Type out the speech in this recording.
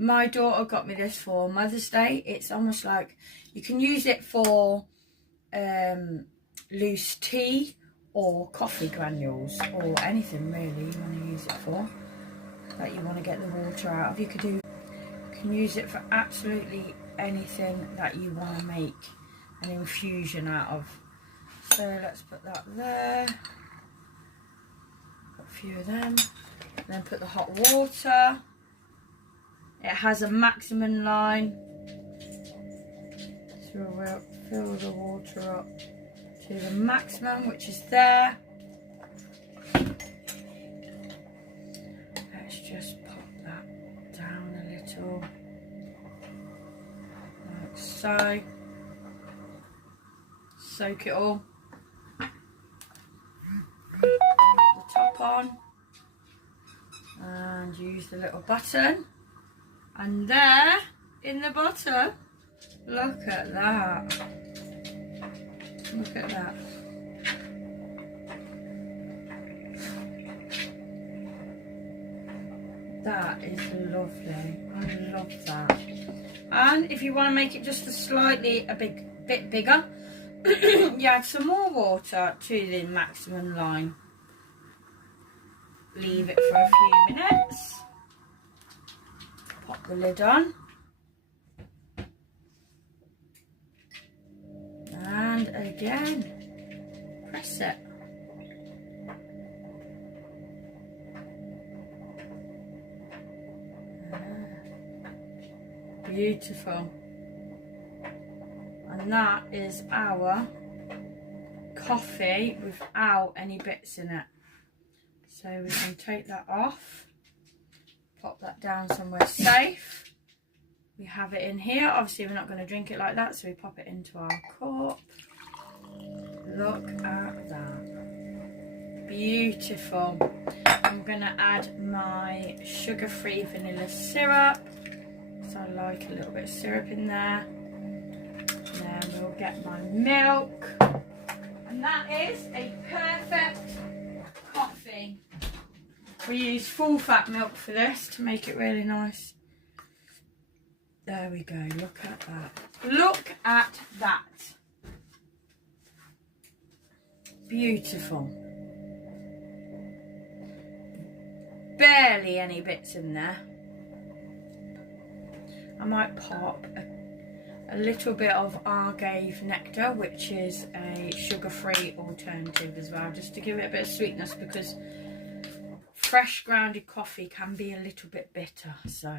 My daughter got me this for Mother's Day. It's almost like you can use it for loose tea or coffee granules or anything really you want to use it for that you want to get the water out of. You can use it for absolutely anything that you want to make an infusion out of. So let's put that there. Got a few of them. And then put the hot water. It has a maximum line, so we'll fill the water up to the maximum, which is there. Let's just pop that down a little, like so. Soak it all. Put the top on and use the little button. And there, in the bottom, look at that. Look at that. That is lovely. I love that. And if you want to make it just a bit bigger, you add some more water to the maximum line. Leave it for a few minutes. Pop the lid on. And again, press it. Beautiful. And that is our coffee without any bits in it. So we can take that off. Pop that down somewhere safe. We have it in here. Obviously we're not going to drink it like that, so we pop it into our cup. Look at that. Beautiful. I'm going to add my sugar-free vanilla syrup. So I like a little bit of syrup in there. And then we'll get my milk. And that is a perfect coffee. We use full fat milk for this to make it really nice. There we go, look at that. Look at that. Beautiful. Barely any bits in there. I might pop a little bit of agave nectar, which is a sugar-free alternative as well, just to give it a bit of sweetness, because fresh grounded coffee can be a little bit bitter. So